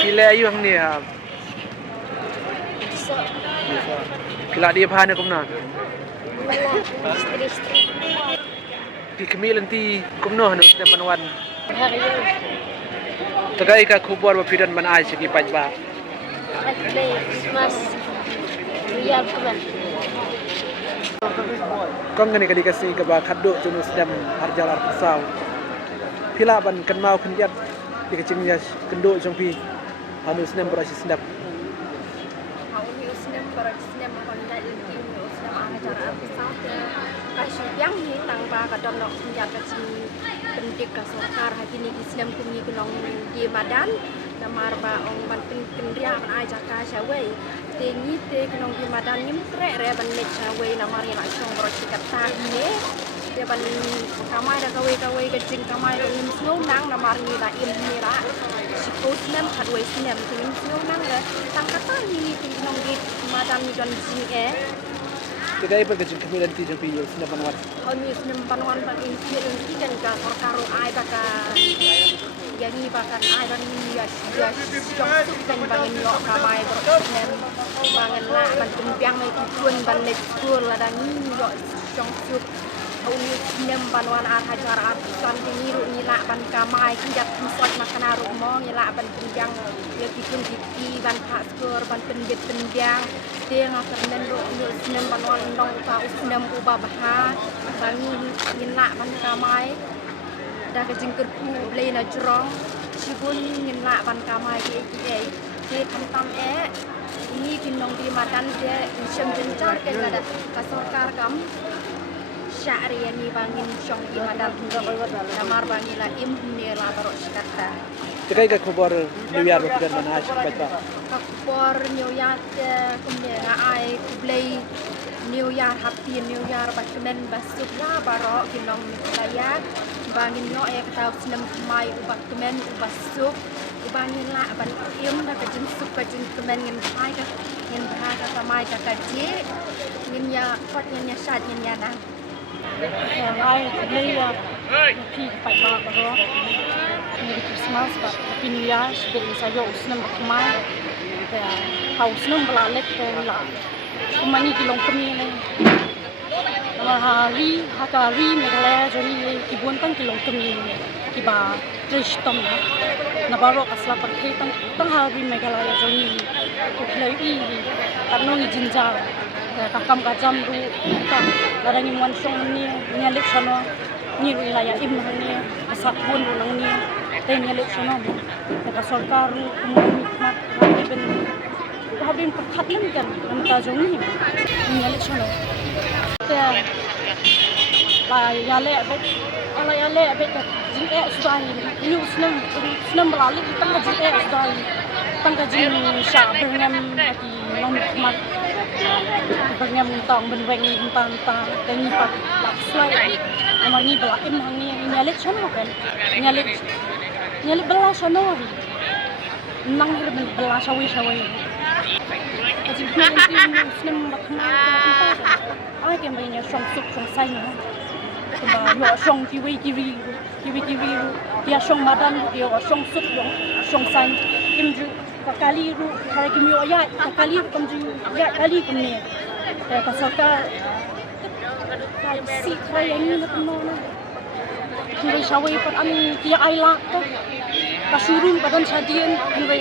Pila ayu hang ni ha. Pila dia bahan aku mana? Di kemilan ti kumno hanu sedem banwan. Tagai ka khubor ba pidan ban ai sigi paj ba. Kong ngani kadi kasi ka ba khaddo junu sedem harjalar pasau. Pila ban kan mau kenjat di kecing ya kendo jong pi hanu sedem berasi sedap. Yang ni tangpa kadang nak menjaga pendik kasar hati ni Islam kumi kunong di Madan namar ba ong ban kendria ban ai jaka shawai te ni te kunong di Madan ni tre re ban net shawai namar ya langsung berarti kata ni dia ban kamai dah kawai kecing kamai dah im snow nang namar ni la im ni ra sikos nem kadwai sinem im snow nang le tang kata ni kunong di Madan ni don sing Tagai berkecing kemilan ti jong pi sedem banwan. Kami senang panuan bagi inspirasi dan karu ai baka yang ni bakan ai dan ya jong dan bangen yo kamai berkenan bangen la ban tumpiang mai tujuan ban net school la dan ni yo jong sup uni senang panuan acara kan ni ru ni la ban kamai kinjat musot makan aru mo ni la ban tumpiang ya kitun kiti ban khas kur ban pendet pendiang dia ngakanen ru ni senang panuan dong ka senang ubah bahas bangi ngina ban kamai dah kejengker ku blei na jrong sibun ngina ban kamai ke tam ini kinong di Madan dia syam jencar ke ada kasorkar kam syari ni bangin syong di Madan namar bangi la im ni la barok sikata Tagai ka khubor New Year ba pidan ban ai paj ba. khubor New Year kemudian ai blei New Year happy New Year bakmen basuk la barok kinong laya bangin no kata senam mai bakmen basuk bangin la ban im da kajin sup kajin kemen ngin hai ka ngin bha ka mai ka kaji ngin ya fat ngin ya shat ngin ya na ai ni ya pi pai ba barok Merry Christmas ba Happy New Year sebagai saja senam mai ya haus senam belalek la kumani kilong kami ni hari Meghalaya jadi ibuan tang kilong kami kiba tristom na baro kasla perkai tang hari Meghalaya jadi kulai karena ni jinjar kakam kajam ru tak ladang imuan song ni nyalik sana ni wilayah imah ni asap pun ulang ni nyalik sana ka sarkar kumani mat ben habin perkhatan kan namta jong ni nyalik sana la yale abet jin sudah ini senam beralih tang jin sudah tang jin sya berngam di nom mat berngam tong benweng tanta dan ni pak slide namar ni belaim hang ni nyalik sana kan nyalik belas sana nang hir belas sawi jin senam bakma ai kem banyak song sup song sai no ba yo song kiwi dia song Madan yo song sup yo song sai kim ju kali ru hari kim yo ya kali kim ju ya kali kim ne ka sarkar si kaya yang ni no na Hingga sawai pat ami kia aila ka kasurun padan sadien hingga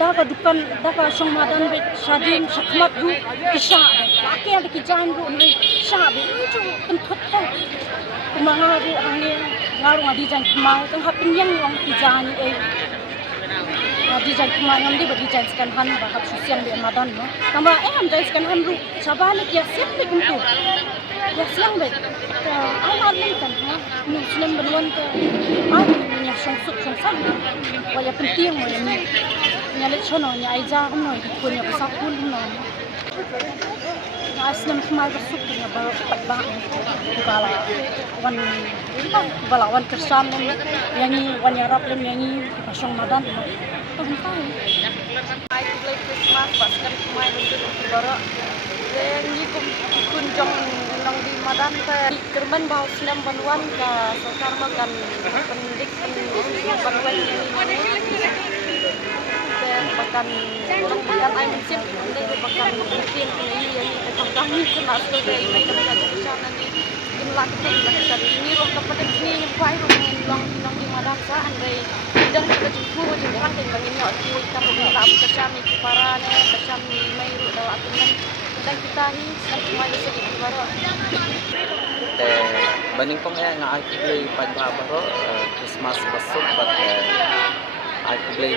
dah dukan dah song Madan be sadien sakmat ru kisah ake ada kijain ru hingga sabe itu tentu kumangaru angin ngaru ngadi jan kemang teng hapin yang kijain ngadi jan kemang ngamdi bagi jan sekan han bahap susiang di Madan no tambah am jan sekan han ru sabalik ya siap le bentuk ya siang bet amal ni kan ni senam benuan ke ni song sup song san waya penting mo ni nyalik sono nya aija no punya pesakul no asnam kemal bersuk nya baru cepat banget bala wan kersan yang wan yarap lem yang pasong Madan tuh tahu ai play Christmas pas kan kemai untuk baru ni kunjung nang di Madan ke kerban bau senam banuan ke sarkar makan pendik banuan ini bahkan ay musim hindi bahkan mungkin ini yang kami kena sebagai ini kami ada di sana ni inlakukan macam ini roh kepada ini nyupai rumah long di madam sa andai dan kita jumpa di rumah dan bagi nyok di kamu gelap kami para ne kami mai ru daw atunan dan kita ni semua di sini baru baning kong nga aku play pagbabaro Christmas basok but aku play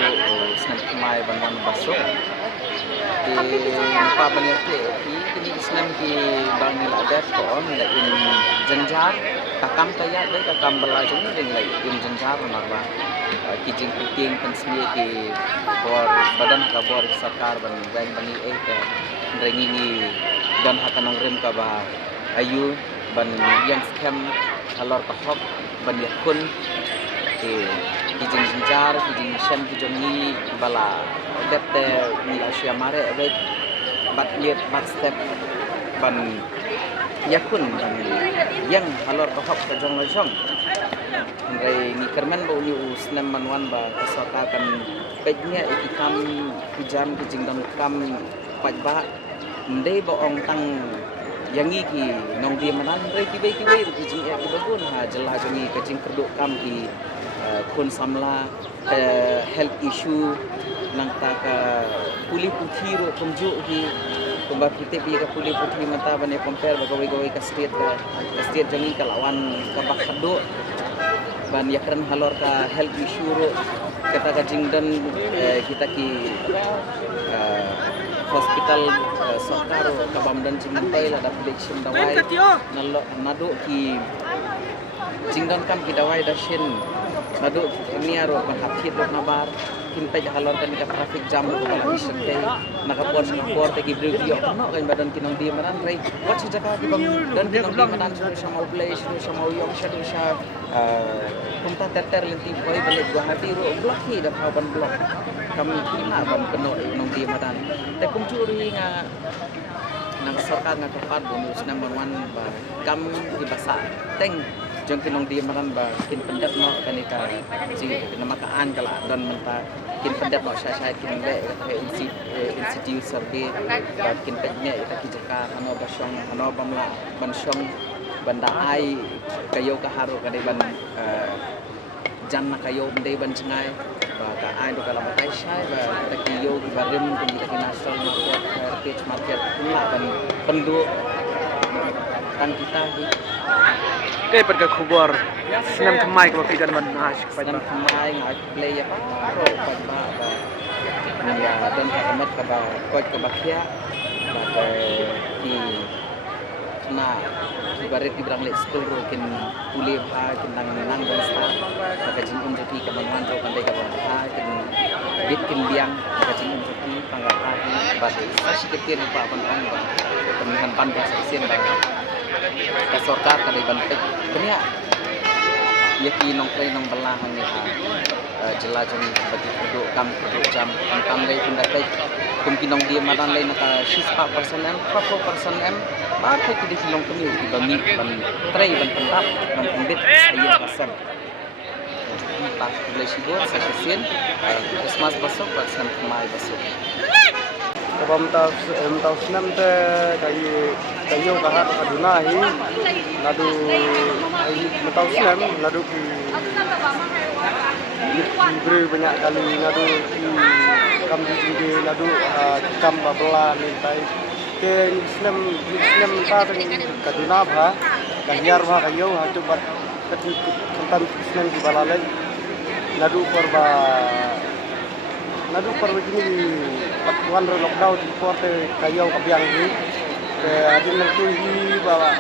snap mai banwan basok di pa baning play kini snap ki bang nila dat ko on la in janjar kakam kaya dai kakam belajung ni ding lai in janjar marwa ki jing puting pensmi ki bor badan ka bor sarkar ban wang bani ka rengi dan hakanong rim ka ba ayu ban yang scam alor kahok ban yakun kijing jinjar kijing shem kijong ni bala depte ni asia mare red bat liet bat step ban yakun ban yang alor kahok kajong lajong ngai ni kerman ba uni usnam manwan ba kasata kan pejnya ikam kijam kijing dan kam pajba ndai ba ong tang yang ki nong dia manan rei ki ki jing ya ki bagun ha jela jani ka jing kerduk kam ki kun samla health issue nang ta ka puli puthi ro kumju ki kumba kite bi ka puli puthi mata bane compare ba gawai ka state jani ka lawan ka bakdo ban yakran halor ka health issue ro kata ka jing dan kita ki hospital Sokaro kabam dan Cingtai la dapat election dawai nado ki jingdan kam ki dawai da shin nado ni aro hathit ro nabar kintai halor kan ka traffic jam ko bala isan kai nakapor te ki brig yo no kan badan kinong di manan rei wat si jaka ki bang dan kinong di manan sa mau place sa mau yo sa kumta ter lenti boy balik gua hati ro blok hi da ban blok kami kina ban keno nong di madan te kum curi nga nang sarkar nga kapat bonus number 1 ba kam di basa teng jong kinong di madan ba kin pendat no kanika si namakaan kala dan menta kin pendat no sya kin le institute sardi ba kin petnya ita ki jaka ano ba syong ano bamla ban syong banda ai kayo kaharo kadai ban janna kayo ndai ban cengai ba ka ai do kala batai sai ba takiyo barim kun kita national market heritage market pula ban pendu kan kita hi kay pada khubor senam kemai ko pidan man hash pada kemai ngai play ya ro ba ya dan kamat ka ba coach ka bakhia ba ki na ibarat di berang lek school ro kin puli ha kin nang dan sta ka jing un jati ka man ro kan dai ka ha kin bit kin biang ka jing un jati pangga ha ba sa sikit pa pan ong ba pemilihan pan ba sien ba ka sarkar ka dai ban pek kenia ya ki nong play nong belah ni ha jela jani bagi produk kam produk jam kam dai pun dapat kumkinong dia madan lain naka 6% ba ko ti dilong kami di bami ban tray ban pentap ban umbit ayo kasam tak boleh sigor sa sien Christmas basok ba san kemai basok kabam taw senam te kayo kahar aduna hi nadu ai taw senam nadu ki beri banyak kali nadu kam di sini nadu kam babla mintai ke senam ta kaduna bha kahyar bha kayo ha coba tentang senam di balalai nadu korba begini patuan lockdown di porte kayo kabyang ni ke adin nang hi bawa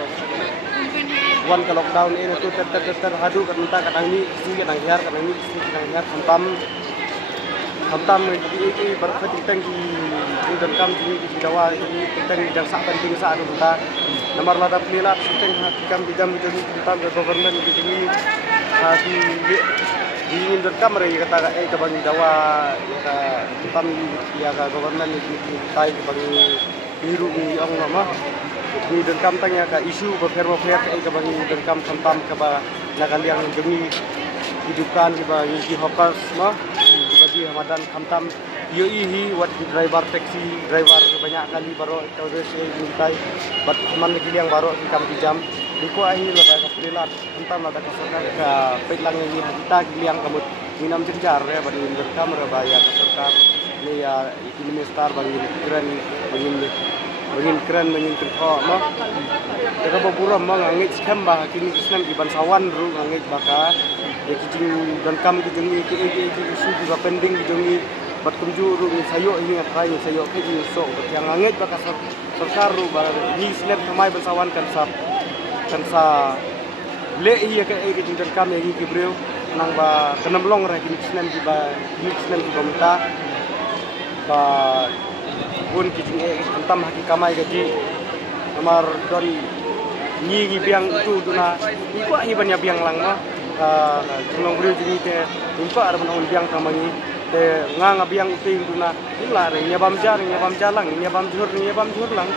wan ke lockdown ini tu ter hadu kan minta kadang ni si kadang hiar kadang ni si kadang hiar hantam ini berarti tengki dan kam di dawa ini tengki dan sak penting sak adu minta nomor lada pelila teng kam bidam jadi tentang government ini hadi ingin rekam mereka kata ke bagi dawa ka tam ya ka government ini tai bagi biru ni ong nama ni dan kam tanya ka isu berferma ke bagi dan kam tam ka ba nakaliang demi hidupkan ke bagi hokers mah bagi di Hamadan Hamtam ihi wat driver taxi driver banyak kali baru tahu saya mintai bat aman lagi yang baru di kam jam Iko ini lebih ke prilat Hamtam ada keserka ke petlang ini kita yang kamu minam jenjar ya bagi berkam rebaya keserka ini ya ini star bagi keren bangin kerja mah mereka berburam mah ngangit skamba kini Islam di Bansawan ru ngangit baka ya kijing dan kam kijing isu juga pending kijing bat kunjuru ni sayo ini ngapai sayo ke ni so yang ngangit baka sarkar ru ba ni Islam kamai Bansawan kan sa le iya ke kijing dan kam yang kibreu nang ba kenemlong ra kini Islam di ba menta ba pun kijing antam haki kamai gaji nomor don nyi biang itu duna iko ai banyak biang lang no nong beri jini te impa ada bangun biang kamai te nga biang itu duna ila re nyabam jalang nyabam jur lang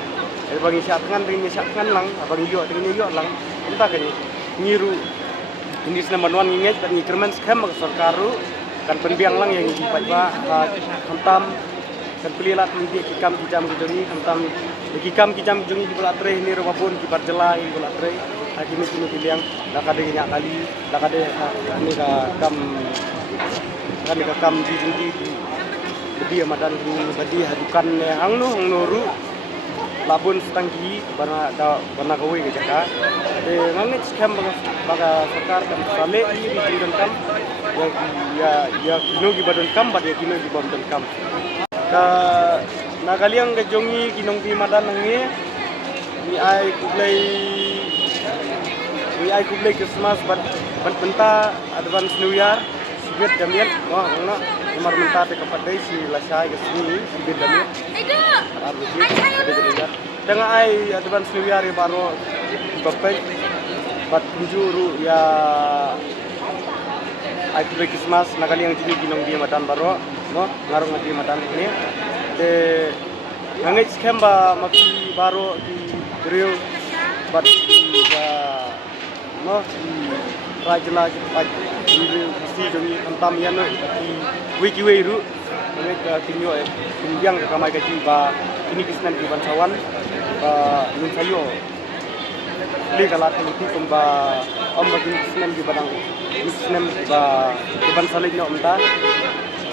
bagi syatngan lang abang yo lang entah kan nyiru ini senaman nginget dan ngikermen skam sarkaru kan penbiang lang yang ipai ba antam kan pelilat mungkin kikam kijam kijungi hentam kikam kijam kijungi di belatre ini rumahpun kibar jelai belatre kini piliang lakade nyak kali lakade ini ka kam dijungi lebih amadan badi hadukan hang noru labun setanggi bana kowe ke jaka ngangit skam baga sarkar kan sale ini dijungan kam ya kino di badan kam bad ya kino di badan kam ka nagaliang ke jongi kinong di madan nangi ni ai kublai Christmas bat benta advance new year sibet damian wah ngna nomor menta te kapadai si lasai ke sini sibet damian dengan ai advance new year baru bapai bat kunjuru ya ai kublai Christmas nagaliang jini kinong di madan baru no ngarung di madan ini de ngangit skamba maki baro di grill bat no rajla di si jongi antam yan di wiki weiru ngangit kinyo pinjang ke kamai gaji ba kini kisnan di Bansawan ba nun sayo le kalat ni kumba bagi kisnan di badang kisnan ba di Bansalin no umta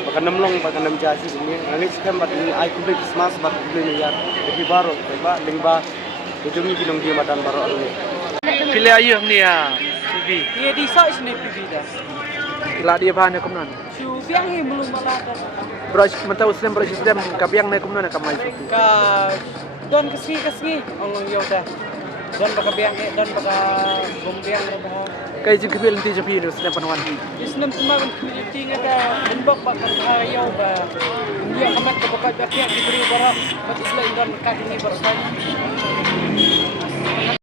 baka namlong baka namjasi ini ngangit skam bat ini ai kublai Christmas bat kublai New Year jadi baru ba lingba ujungi kinong di madan baru ini Pilih ayu ni ya TV Dia di size ni pibida. ila dia bahan kumnan Su biang hi belum malada. Bros mentau Islam kabiang na kumnan kamai Ka don kesni Allah yoda. Don baka biang don baka bombiang baka kai jing kabil nanti japi ni Islam panwan Islam kemarin community nga ka inbok baka ayaw ba. Dia kamat ka baka biak diberi barak. Pati sila don kakini barak.